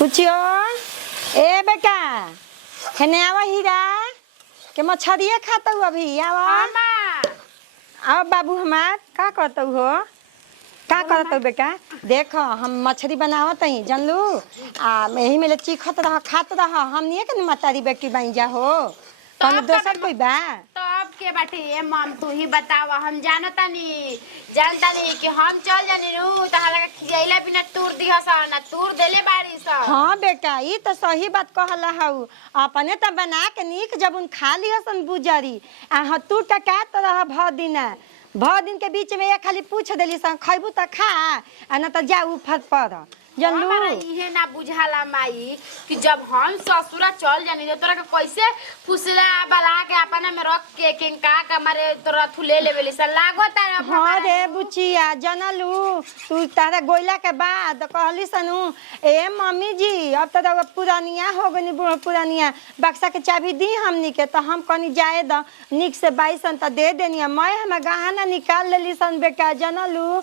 पूछियो ए बेटा हेने आवा हीरा के मछरिया खाता हूँ अभी आवा आओ बाबू हमार का करता हो का करता हूँ बेटा देखो हम मछली बनावत ही जानलू यही में चीखत रह खात रह हम नहीं के मतारी बेटी बन जा हो कौन दोसर कोई बा तब के बाटे ए मम तू ही बतावा हम जानता नहीं कि हम चल जानी नु तहरा के खियाइला बिना तूर दिया सा ना तूर देले बाड़ी सा। हाँ बेटा ये तो सही बात कहला हऊ अपने तो बना के नीक जब उन खा लिया सन बुजरी आ तू का तरह भ दिन के बीच में एक खाली पूछ देली सन खैबू तो खा आ ना तो जा उफत पर जानलू हमारा इहे ना बुझाला माई कि जब हम ससुरा चल जानी तो तोरा के कैसे फुसला बला के अपना में रख के किंका का मारे तोरा थुले लेवेली सा लागोता। हाँ रे बुचिया जानलू तू तारा गोइला के बाद कहली सनु ए मम्मी जी अब तो पुरानिया हो गनी पुरानिया बक्सा के चाबी दी हमनी के तो हम कनी जाए द निक से बाईसन तो दे देनी मैं हम गहना निकाल लेली सन बेटा जानलू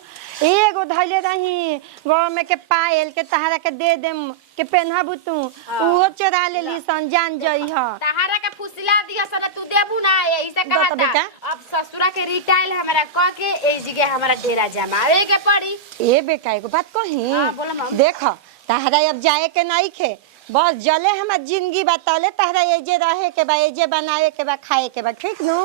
एगो धैले रही गौ में के पायल के तहारा के दे देम के पहनबू तू वो चोरा लेली सन जान जई ह तहारा के फुसला दिया सन तू देबू ना ऐसे कहता बेटा अब ससुरा के रिटाइल हमरा कह के ए जगह हमरा डेरा जमावे के पड़ी। ए बेटा एगो बात कही बोला मम्मी। देखो तहरा अब जाए के नहीं खे बस जले हमार जिंदगी बताले तहरा एजे रहे के बा एजे बनावे के बा खाए के बा ठीक नु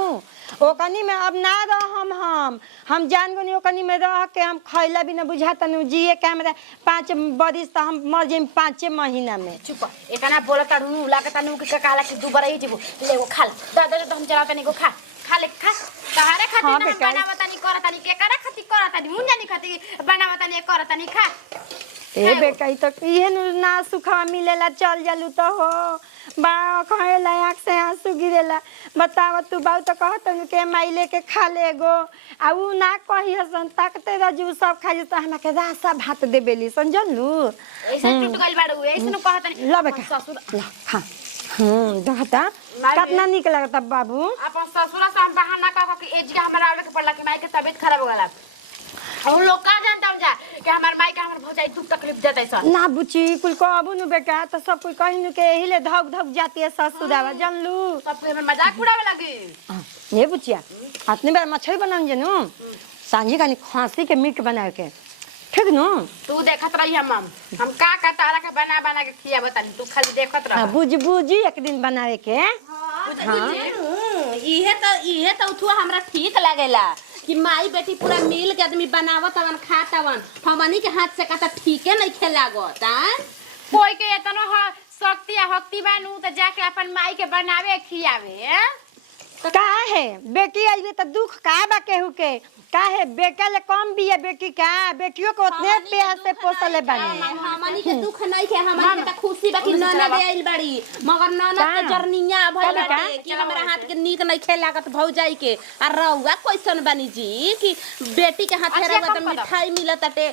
ओकनी में अब ना रह हम जान गनी ओकनी में रह के हम खैला भी ना बुझाता नु जिए के हमरा 5 बरिस तो हम मर जाइम 5 महीना में। चुप एकना बोलता नु लागता नु के काला के दुबारा ही जेबो ले वो खा दादा तो हम चलाता नहीं को खा ले खा तहारे खातिर हाँ ना बेटा। बनावता नहीं करता नहीं के करा खातिर करता नहीं मुंजा नहीं खातिर बनावता नहीं करता नहीं खा ए बेटा ई तो इहे ना सुखा मिलेला चल जालू तो हो बा कहेला आँख से आंसू गिरेला बताव तू बाऊ तो कहत नु के माइले के खा ले गो आ उ ना कही हसन ताकते रजू सब खाई तो हमरा के रासा भात देबेली समझलू ऐसे टूट गइल बाड़ू ऐसे नु कहता नहीं ला बेटा ससुर ला खा दहता कितना निक लगता बाबू अपन ससुरा से हम बहाना कह के एज के हमरा आवे के पड़ला कि माई के तबीयत खराब हो गला हम लोग का जानता हम जा कि हमार माई का हमर भौजाई दुख तकलीफ देतै सन ना बुची कुल कहबू नु बेटा तो सब कोई कहिनु के एहिले धक धक जाती है ससुरावा जानलू सब कोई हमर मजाक उड़ावे लगी। ये बुचिया अपने बार मछली बनाऊं जनू सांझी का खांसी के मीट बना के ठीक नु तू देखत रही हम का तारा के बना के खिया बतानी तू खाली देखत रह। बुझी एक दिन बनावे के इहे तो उठुआ हमरा ठीक लागेला कि माई बेटी पूरा मिल के आदमी बनावत हवन खात हवन हमनी के हाथ से का ठीके नहीं खेलागत कोई के एतनो शक्ति हक्ति बानू तो जाके अपन माई के बनावे खियावे का है बेटी आई तो दुख का बा केहू के का है बेटा ले कम भी है बेटी का बेटियों को उतने प्यार से पोसले बने हमनी के दुख नहीं के हमनी के खुशी बाकी ननद आइल बड़ी मगर ननद के जरनिया भइल बाटे कि हमरा हाथ के नीक नहीं खेलागत भौजाई के आ रउआ कैसन बनी जी कि बेटी के हाथे रउआ त मिठाई मिलताटे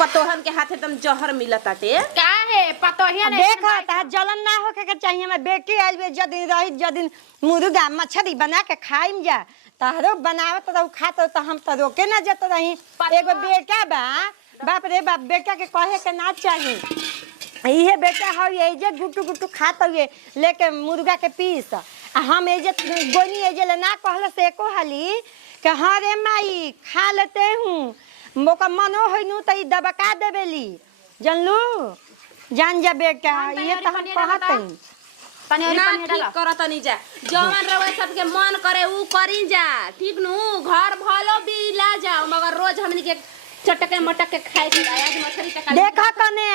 पतोहन के हाथे तम जहर मिलताटे का है पतोहिया ने देखा ता जलन ना होके के चाहिए हमार बेटी आइल जदी रही जदी मुर्गा मछली बना के खाइम जा तहरो बनावत रहू खात तो हम तो रोके ना जत रही एगो बेटा बा बाप रे बाप बेटा के कहे के ना चाहिए इहे बेटा हो ये जे गुटू गुटू खात हुए लेके मुर्गा के पीस आ हम ए जे गोनी ए जे ना कहले से एको हाली कि हां रे माई खा लेते हूं मोका मनो होइनु त ई दबका देबेली जानलू जान जा बेटा ये तो हम कहत हई ना ठीक करत नहीं जा जवन रवे सबके मन करे ऊ करी जा ठीक नु घर भलो बिला जाओ मगर रोज हमनी के चटके मटके खाए के आज मछली का देखा कने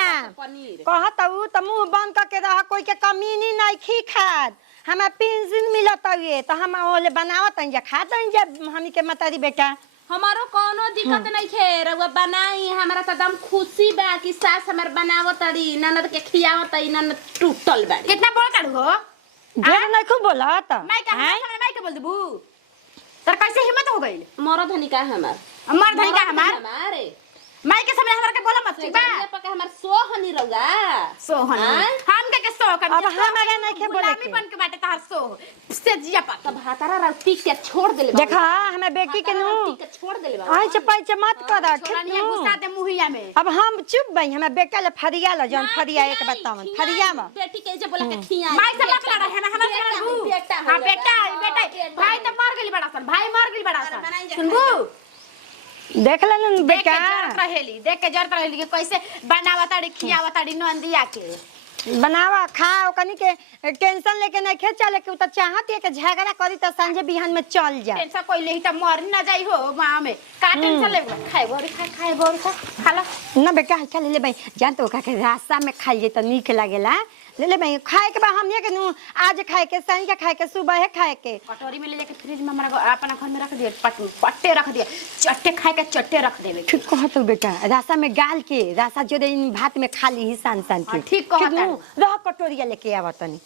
कहत ऊ त मुंह बंद करके रह कोई के कमीनी नहीं खी खाद हमें पेंशन मिलत हुए तो हम ओले बनावत जा खात जा हमनी के मतारी बेटा हमारो कोनो दिक्कत नहीं खे रउआ बनाई हमरा त दम खुशी बा कि सास हमर बनावतड़ी ननद के खियावतई ननद टूटल बा कितना बोल काढू हो ढेर नहीं खूब बोलत माई का माई के बोल देबू तर कैसे हिम्मत हो गइल मरद हनी का हमार हमारे माई के सामने हमरा के बोला मत ठीक बा ये पके हमर सोहनी रउआ सोहनी हम के कभी अब हमारे नहीं के बोले गुलामी के बन के बाटे तहर सो से जिया पा तब हातारा रोटी के छोड़ देले देखा हमें बेटी के नु रोटी के छोड़ देले बा आई चपाई मत कर छोरा नहीं घुसा दे मुहिया में अब हम चुप भाई हमें बेटा ले फरिया ला जौन फरिया एक बतावन फरिया में बेटी के जे बोला के खिया माई से मत लड़ा है ना हमरा से लड़ू हां बेटा भाई तो मर गेली बड़ा सन भाई मर गेली बड़ा सन सुनबू देख लेन बेटा देख के जरत रहेली कि कैसे बनावताड़ी खियावताड़ी नंदिया के बनावा खाओ कनी के टेंशन लेके नहीं खे चले के उ त चाहत है के झगड़ा करी त संजे बिहान में चल जा टेंशन कोई लेही त मर ना जाई हो मां में का टेंशन ले खाए बोरी खाए बोरी खा ला ना बेटा हल्का ले ले भाई जान तो का के रास्ता में खाई जे त नीक लागेला ले ले भाई खाए के बा हमने के नु आज खाए के साँझ के खाए के सुबह खाए के कटोरी में ले जाके फ्रिज में हमारा अपना घर में रख दिए पट्टे रख दिए चट्टे खाए के चट्टे रख देवे ठीक कहत बेटा रास्ता में गाल के रास्ता जो दिन भात में खा ली सान सान के ठीक कहत रह कटोरिया लेके आवतनी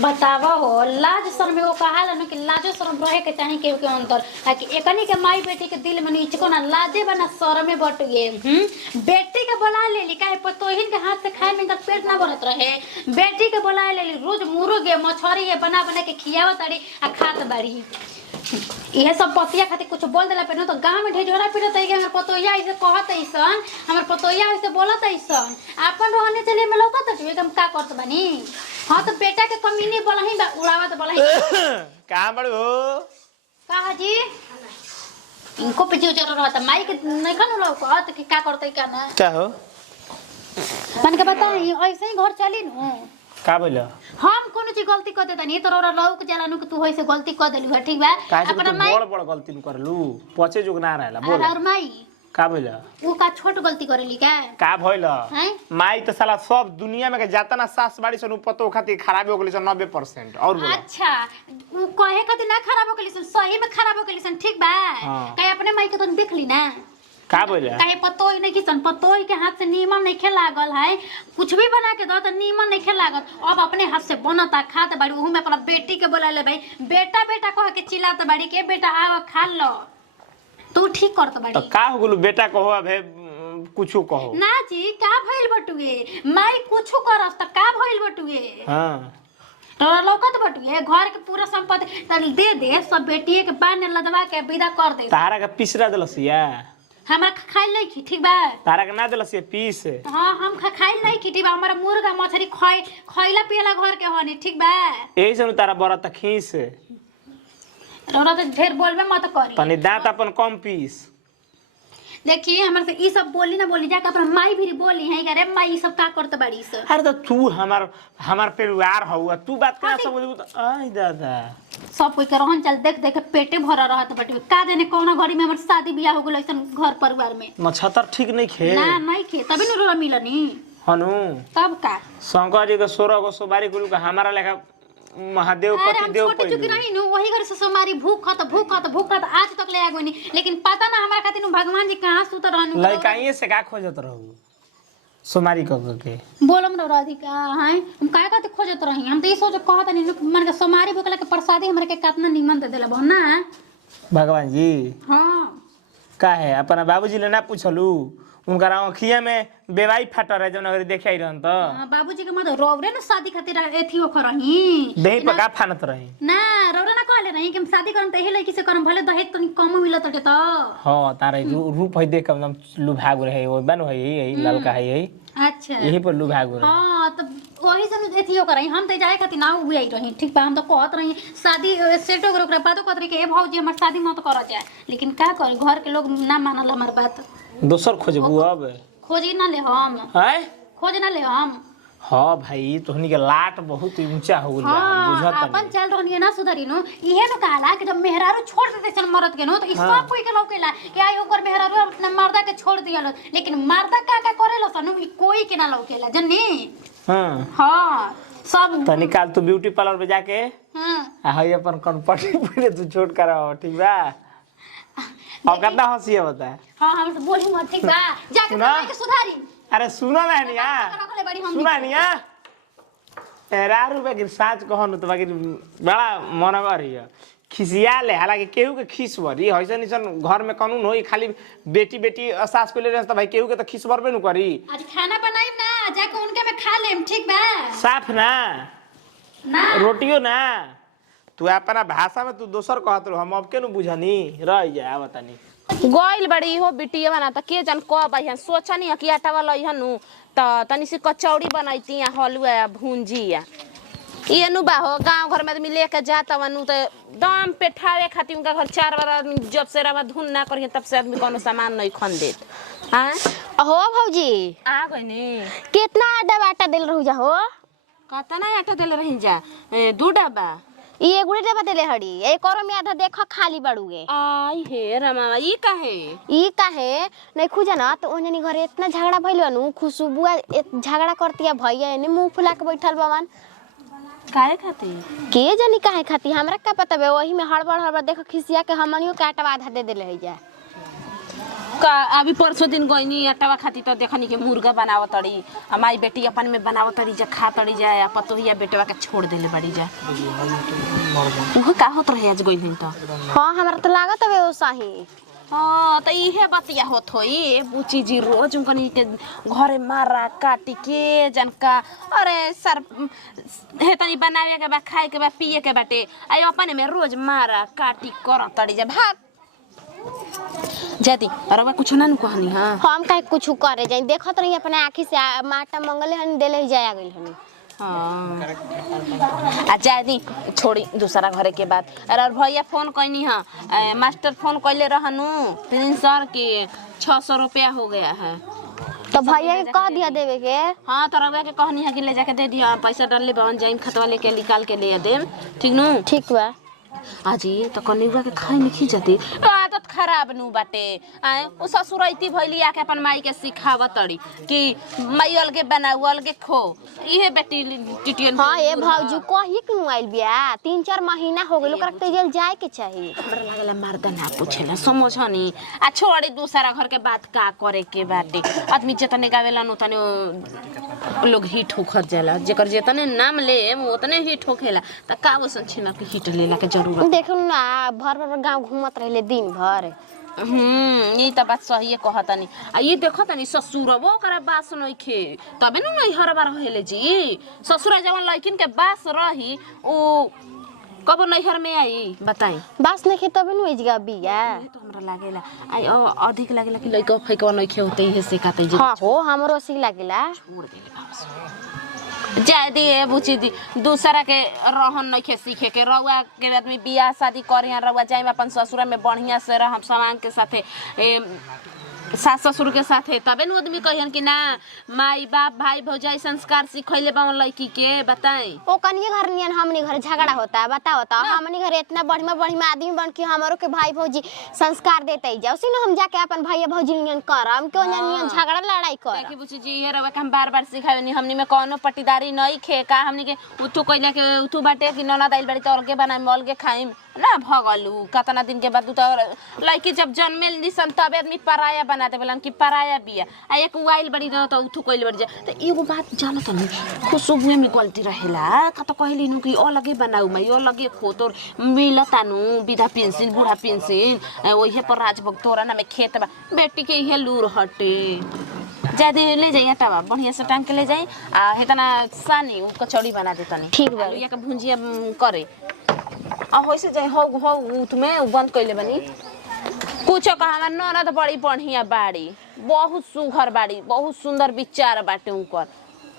बतावा हो लाज शर्म एगो कहा न कि लाजो शर्म रहे के चाहे केहू के अंतर कि एकनी के माई बेटी के दिल में नीचको ना लाजे बना शर्मे बट गे बेटी के बोला लेली काहे पतोहिन के हाथ से खाए में का पेट ना भरत रहे बेटी के बोला लेली रोज मुर्गे मछरी ये बना बना के खियावत ताड़ी आ खात बाड़ी यह सब पतिया खातिर कुछ बोल देला पे न तो गांव में ढेजोरा पिटत है कि हमर पतोहिया ऐसे कहत ऐसन हमर पतोहिया ऐसे बोलत ऐसन आपन रहने चले में लौकत है एकदम का करत बानी हां तो बेटा के कमी नहीं बोलही बा उड़ावत बोलही कहां बड़ हो कहा जी इनको पे जो जरूर रहता माई के नहीं खानो लौकत कि का करतै का ना क्या हो मन के बताई ऐसे ही घर चली नु का बोल हम कोनो चीज गलती कर देता नहीं तोरा लौक जलानु कि तू होइसे गलती कर देलु है ठीक बा अपना बड़ बड़ गलती करलू पछे जुग ना रहला बोल और माई का बोल वो का छोट गलती करेली का भइल हैं माई तो साला सब दुनिया में के जाता ना सास बाड़ी सन पतो खातिर खराब हो गेली 90% और बोल अच्छा वो कहे खातिर ना खराब हो गेली सन सही में खराब हो गेली सन ठीक बा हाँ। कहे अपने माई के तो देख ली ना का बोल कहे पतोई नहीं किसन पतोई के हाथ से नीमन नहीं खे लागल है कुछ भी बना के दो तो नीमन नहीं खे लागल अब अपने हाथ से बनता खात बाड़ी ओहू में अपना बेटी के बोला ले भाई बेटा बेटा कह के चिल्लात बाड़ी के बेटा आओ खा लो तू ठीक करत बाड़ी तो का हो गेलू बेटा कहो अब कुछो कहो ना जी का भइल बटुए माई कुछो करस त का भइल बटुए हां तोरा लौकत बटुए घर के पूरा संपत्ति तल दे दे सब बेटिए के बांध लदवा के विदा कर दे तारा का पिसरा दलसिया हमरा खाइल नहीं की ठीक बा तारा के ना दलसिया पीस हां हम खाइल नहीं की ठीक बा हमरा मुर्गा मछली खइला पियला घर के हनी ठीक बा एही से तारा बड़ा त खीस रोरा तो ढेर बोलबे मत करी तनी दांत अपन कम पीस देखिए हमर से ई सब बोली ना बोली जाके अपना माई भी बोली है अरे माई ई सब का करत बाड़ी सब अरे तो तू हमार परिवार हौ तू बात करा सब बोलबू तो आई दादा सब कोई के रहन चल देख देख पेटे भरा रहत बटे का जाने कौन घड़ी में हमर शादी बियाह हो गेल ऐसन घर परिवार में मछतर ठीक नहीं खे ना नहीं खे तभी न रोरा मिलनी हनु तब का शंकर जी के 16 गो सोबारी गुरु का हमारा लेखा महादेव अरे पति हम देव छोटे चुकी रही नु वही घर से सोमारी भूखत आज तक ले आगोनी लेकिन पता ना हमरा खातिर भगवान जी कहां सुत रहनु लइकाइए से का खोजत रहू सोमारी के बोलम न राधिका हैं हम काहे खातिर खोजत रही हम तो ई सोच कहत नहीं मन के सोमारी भूखला के प्रसादी हमरा के कितना निमन दे देला ना भगवान जी हां का है अपना बाबूजी ले ना पूछलू उनका आँखिया में बेवाई फाटर है जौन अगर देखे रहन तो बाबूजी के मत रोवरे न शादी खातिर एथी ओख रही देही पर का फानत रही ना रोवरे ना कहले रही कि हम शादी करम त एही लड़की से करम भले दहेज तनी कम मिलत के त हां तारे रूप है देख एकदम लुभाग रहे ओ बन है यही ललका है यही अच्छा यही पर लुभाग रहे हां त वही से एथी ओख रही हम त जाए खातिर ना हुई आई रही ठीक बा हम त कहत रही शादी सेट हो ओकरा बातो कहत रही कि ए भौजी हमर शादी मत कर जा लेकिन का करी घर के लोग ना मानल हमर बात दोसर खोजबू अब खोजी ना ले हम हैं खोज ना ले हम हां भाई तोहनी के लाट बहुत ऊंचा हो गेल बुझत अपन चल रहनी ना सुधरी नो इहे न कहला कि जब मेहरारू छोड़ देते सन मरद के नो तो ई सब कोई के लौकेला कि आई ओकर मेहरारू अपने मर्दा के छोड़ दियालो लेकिन मर्दा का करेलो सन कोई के ना लौकेला जन्नी हां सब तनी काल तू ब्यूटी पार्लर पे जाके हां आ हई अपन कनपटी पहले तू छोट कराओ ठीक बा और कितना हंसी है बता हां हम से बोली मत ठीक बा जाके के सुधारी अरे सुनो ना निया सुना निया तेरा रुपए की साच कहन तो बाकी बड़ा मन करियो खिसिया ले हालांकि केहू के खिस बरी हइसन निसन घर में कानून होई खाली बेटी बेटी सास को ले रहता भाई केहू के तो खिस बरबे न करी आज खाना बनाई ना जाके उनके में खा लेम ठीक बा साफ ना ना रोटियो ना तू अपना भाषा में तू दोसर कहत रहो हम अब के न बुझनी रह जाए बतानी गइल बड़ी हो बिटिया बना त के जन कब आई सोचनी कि आटा वाला हनु त तनी से कचौड़ी बनैती या हलवा भुंजी या ये नु बा हो गांव घर में आदमी लेके जाता वनु त दम पेठावे खातिर उनका घर 4 बार आदमी जब से रवा धुन ना करिए तब से आदमी कोनो सामान नहीं खन देत हां हो भौजी आ गइनी कितना डबाटा दिल रहू जा हो कतना आटा देले रही जा 2 डब्बा ये गुड़ी डबा दिले हड़ी एक और में आधा देखो खाली बड़ुगे आई हे रमा ई काहे नहीं खुजा ना तो ओने घरे इतना झगड़ा भइल नु खुशबू झगड़ा करतिया भैया ने मुंह फुला के बैठल बावन काहे खातिर के जानी काहे खाती हमरा का पता बे वही में हड़बड़ देखो खिसिया के हमनियो के आटा आधा दे देले है जा का अभी परसों दिन गइनी आटावा खाती तो देखनी के मुर्गा बनावत तड़ी हमारी बेटी अपन में बनावत तड़ी जा खा तड़ी जा या पतोहिया बेटवा के छोड़ देले बड़ी जा वो का होत रहे आज गइनी तो हां हमरा तो लागत बे ओ साही हां त इहे बतिया होत होई बुची जी रोज उनकनी के घरे मारा काटी के जनका अरे सर हेतनी बनावे के बा खाए के बा पिए के बाटे आई अपन में रोज मारा काटी कर तड़ी जा भाग जाती अरवा कुछ ना नु कहनी हां हम काहे कुछ करे जाई देखत रही अपने आंखी से माटा मंगले हन देले ही जाया गइल हन हां आ जादी छोड़ी दूसरा घरे के बाद अरे भैया फोन कइनी हां मास्टर फोन कइले रहनु 300 के 600 रुपया हो गया है तो भैया के कह दिया देवे के हां तो रवा के कहनी है कि ले जाके दे दिया पैसा डाल ले बहन जाइन खतवा लेके निकाल के ले दे ठीक नु ठीक बा आजी तो कनिवा के खाई में खींचती आदत खराब नु बाटे आए ओ ससुरैती भइली आके अपन माई के सिखावत तड़ी कि माई अलगे बनाऊ अलगे खो इहे बेटी टिटियन हां ए भौजी कही क्यों आइल बिया 3-4 महीना हो गेल ओकरा के जेल जाए के चाहिए हमरा लागला मर्द ना पूछेला समझनी आ छोड़ी दूसरा घर के बात का करे के बाटे आदमी जतने गावेला न तने लोग हिट होखत जाला जेकर जतने नाम ले ओतने हिट होखेला त का वसन छिना के हिट लेला के जरूरत देखो ना भर भर गांव घूमत रहले दिन भर ये त बात सही कहतनी आ ये देखतनी ससुरबो ओकरा बास नइखे तबे न नहीं हर बार हेले जी ससुर जवन लइकिन के बास रही ओ कब नैहर में आई बताई बास नहीं तबे नु इजगा बिया तो हमरा लागेला आई अधिक लागेला कि लइका फइकवा नइखे होते हे से काते जी हां हो हमरो सी लागेला छोड़ देले बास जादी ए बुची दी दूसरा के रहन नइखे सीखे के रउआ के आदमी बियाह शादी करे रउआ जाए अपन ससुरा में बढ़िया से रहम समांग के साथे सास ससुर के साथे तबे न आदमी कहन कि ना माई बाप भाई भौजाई संस्कार सिखैले बावन लड़की के बताई ओ कनिए घर नियन हमनी घर झगड़ा होता है बताओ तो हमनी घर इतना बढ़िया बढ़िया आदमी बन के हमरो के भाई भौजी संस्कार देते जाओ उसी हम जाके अपन भाई भौजी नियन करम क्यों नियन झगड़ा लड़ाई कर कि बुची जी हे रवा के हम बार-बार सिखावेनी हमनी में कोनो पट्टीदारी नहीं खे का हमनी के उठू कइला के उठू बाटे कि नना दाइल बाड़ी तोर के बनाई मल के खाइम ना भगलू कतना दिन के बाद तो लड़की जब जन्मे लिसन तब आदमी पराया बना दे बोलन कि पराया बिया आ एक वाइल बड़ी न तो उठू कइल बड़ी जा त एगो बात जानत नहीं खुशबू में गलती रहेला का तो कहली नु कि अलगे बनाऊ मैं अलगे खो तोर मिलता नु विधा पेंसिल बूढ़ा पेंसिल ओहे पर राजभोग तोरा ना में खेत बा बेटी के इहे लूर हटे जादे ले जाई आटा बढ़िया से टांग के ले जाई आ हेतना सानी कचौड़ी बना देतनी ठीक बा आलू के भुंजिया करे आ होइसे जाई हो तुम्हें बंद कइले बनी कुछ कहा हमर ननद बड़ी बढ़िया बाड़ी बहुत सुघर बाड़ी बहुत सुंदर विचार बाटे उनकर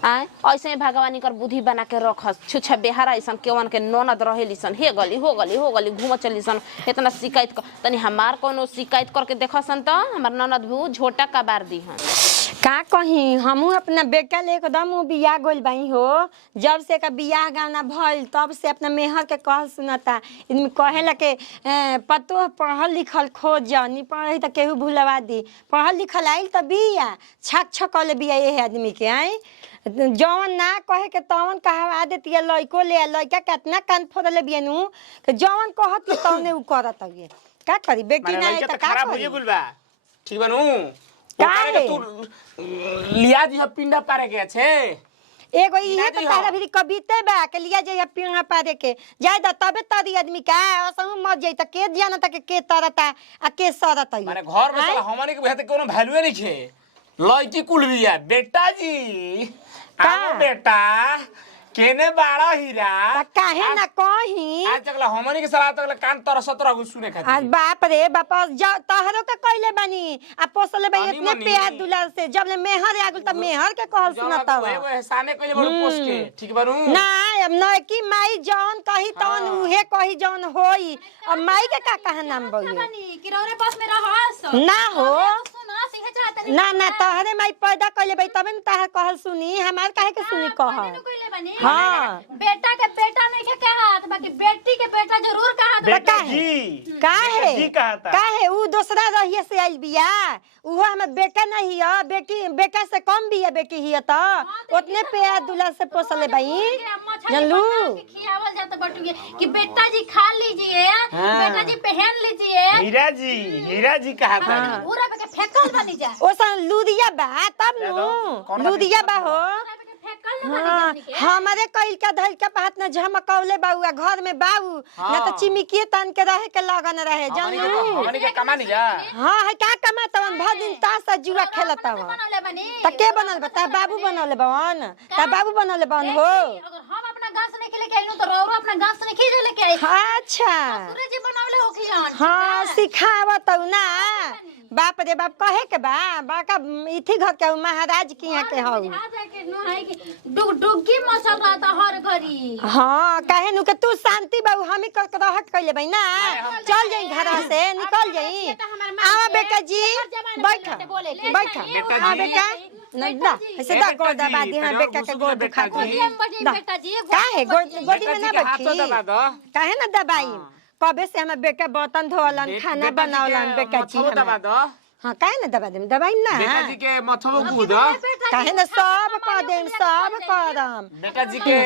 आए ऐसे भगवान कर बुद्धि बना के रखस छुछा बेहारा ऐसन केवन के ननद रहेलिसन हे गली हो गली घूम चलीसन इतना शिकायत तनी हमार कोनो शिकायत करके देखसन त हमर ननद भी झोटा का बार दी हन का कहीं हमू अपना बेटा ले एकदम बियाह गोल बाई हो जब से का बियाह गाना भइल तब से अपना मेहर के कह सुनता इनमें कहेला के पतो पढ़ल लिखल खोज नहीं पढ़ी तो केहू भूलवा दी पढ़ल लिखल आइल तो बिया छक छकल बिया ये आदमी के आई जवन ना कहे के तवन कहवा देती है लइको ले लइका कितना कान फोड़ले बियनु के जवन कहत के तवने उ करत हवे का करी बेटी ना है त का खराब हो करी गेल बा ठीक बनू काहे? तू लिया दी पिंडा पारे के छे एगो इहे तो तारा भी कविते बा के लिया जे पिंगा पारे के जाय द तबे तरी आदमी का असंग मर जाई त के जानता के तरता आ के सरता माने घर में साला हमने के बुझाते कोनो वैल्यू नहीं छे लड़की कुल बिया बेटा जी आओ बेटा केने बाड़ा हीरा त काहे ना कही आज तक हमनी के सलाह तक कान तरसत रहू सुने आज खातिर बाप रे बाप तहरो के कहले बानी आ पोसले भाई बानी इतने मनी। प्यार दुलार से जब ले मेहर आगुल त मेहर के कहल सुनता जब एगो एहसाने कइले बड़ू पोस के ठीक बारू ना अब नकी माई जौन कही तौन उहे कही जौन होई अब माई के का कहा नाम बोली बनी किरोरे पास में रहस ना हो सुना सिंह चाहत ना ना तहरे माई पैदा कइले भाई तबे न तहर कहल सुनी हमार काहे के सुनी कह कइले बनी हाँ बेटा के बेटा नहीं के कहत बाकी बेटी के बेटा जरूर कहत बेटा काहे? जी काहे जी कहता काहे ऊ दूसरा रहिए से आइल बिया उहो हमें बेटा नहीं है बेटी बेटा से कम बिया बेटी हिय त उतने प्यार दुलार से पोसले भाई जानलू खियावल जाता बटुए कि बेटा जी खा लीजिए बेटा जी पहन लीजिए हीरा जी कहता पूरा पे के फेकल बनी जा ओसन लुदिया बा तब नु लुदिया बा हो फेकल हाँ, हमारे कइल का धइल का पात न झमकौले बाउआ घर में बाऊ न त चिमिकिए तन के रहे के लगन रहे जानलू हमनी के कमानी जा हां है का कमातवन भर दिन तास जुआ खेलतवन बनले बनी त के बनल बा ता बाबू बनले बवन ता बाबू बनले बवन हो अगर हम अपना गांव से लेके लेके आइनु तो रौरो अपना गांव से नहीं लेके आई अच्छा पूरे जी बनावले हो खियान हाँ सिखावत ना बाप रे बाप कहे के बा बाका इथी घर के महाराज की यहाँ के हौ आ जाके नु है कि डुगडुगी मचल रहता हर घड़ी हाँ काहे नु के तू शांति बाबू हम ही कर रहट कइले भाई ना चल जाई घर से निकल जाई आवा बेटा जी बैठ बैठ हां बेटा नहीं दा ऐसे दा गोद दबा दी हां बेटा के गोद दुखा बेटा जी काहे गोदी में ना बैठी काहे ना दबाई कबे से हमें बेटा बर्तन धोलन खाना बनावलन बेटा जी दबा दो हाँ काहे ना दबा देम दबाई ना बेटा जी के मथबो कूद काहे ना सब कर देम सब करम बेटा जी के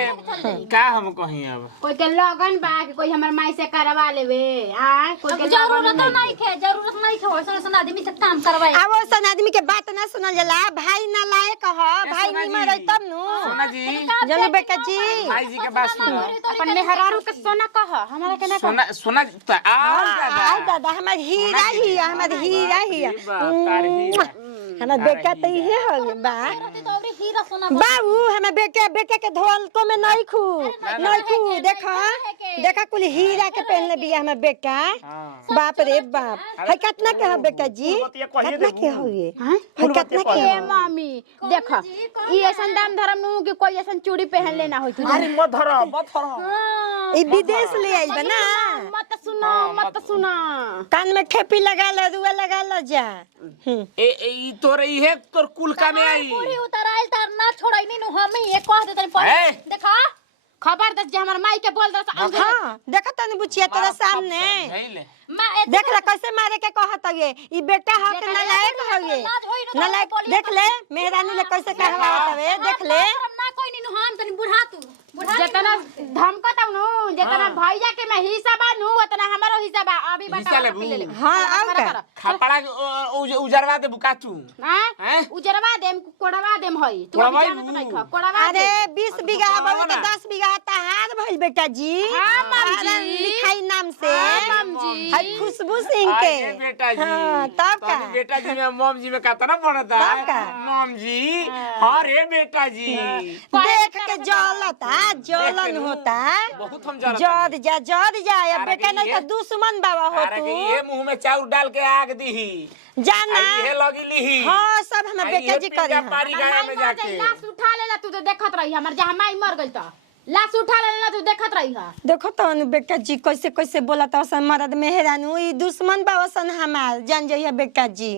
का हम कहीं अब कोई के लगन बा कि कोई हमर माई से करवा लेवे आ कोई के जरूरत नहीं खे वैसे आदमी से काम करवाए अब सन आदमी के बात ना सुनल जाला भाई ना लायक ह भाई नहीं मरे तब नु सोना जी जल्दी बेटा जी भाई जी के बात सुनो अपन मेहरारू के सोना कह हमरा के ना सोना सोना त आई दादा हमार हीरा ही हमार हीरा ही हमार बेटा तो ये हो बा तो और हीरा सोना बाबू हमें बेटे बेटे के धोल को में नहीं खू देखा देखा कुल हीरा के पहनले बिया हमें बेटा बाप रे बाप है कितना के है बेटा जी कितना के हो ये है कितना के ए मामी देख ई ऐसन दाम धरम नु कि कोई ऐसन चूड़ी पहन लेना होई तू अरे मत धरो ई विदेश ले आइल बा ना मत सुनो कान में ठेपी लगा ला रुआ लगा ला जा ई तोर इहे तोर कुल का में आई पूरी उतराइल तार ना छोड़ाई नी नु हम ही एक कह दे तनी ए! देखा खबर दस जे हमर माई के बोल दस हां देखा तनी बुचिया तोरा सामने ले देख ले कैसे मारे के कहत ये ई बेटा ह के नालायक हो ये नालायक देख ले मेहरानी ले कैसे कहवावत हवे देख ले ना कोई नी नु हम तनी बुढ़ा तू जितना धमकत नु जितना भैया के में हिस्सा बा नु उतना हमरो हिस्सा बा अभी हिस्सा बता लेबू? ले हां आउ का खपड़ा उजरवा दे बुकाचू हां उजरवा देम कोड़वा देम हई तू कोड़वा अभी जानत नहीं खा कोड़वा अरे 20 बीघा बहु तो 10 बीघा तहार भइल बेटा जी हाँ, माम जी। लिखाई नाम से माम जी। है खुशबू सिंह के अरे बेटा जी हाँ, तब का तनी बेटा जी में मॉम जी में कितना पड़ता तब का? मॉम जी अरे बेटा जी देख के जलन होता बहुत हम जलत जद जा अब अरे बेटा नहीं ये- तो दुश्मन बाबा हो अरे कि तू ये मुंह में चाउर डाल के आग दीही जाना ये लगी लीही हाँ सब हमें आई बेटा ये जी पिज्जा करे पारी गाया में जाके लाश उठा लेला तू तो देखत रही हमर जहां माई मर गइल त लाश उठा लेला तू देखत रही हा देखो तो अनु बेटा जी कैसे कैसे बोला तो सन मरद मेहरानू ई दुश्मन बाबा सन हमार जान जाइए बेटा जी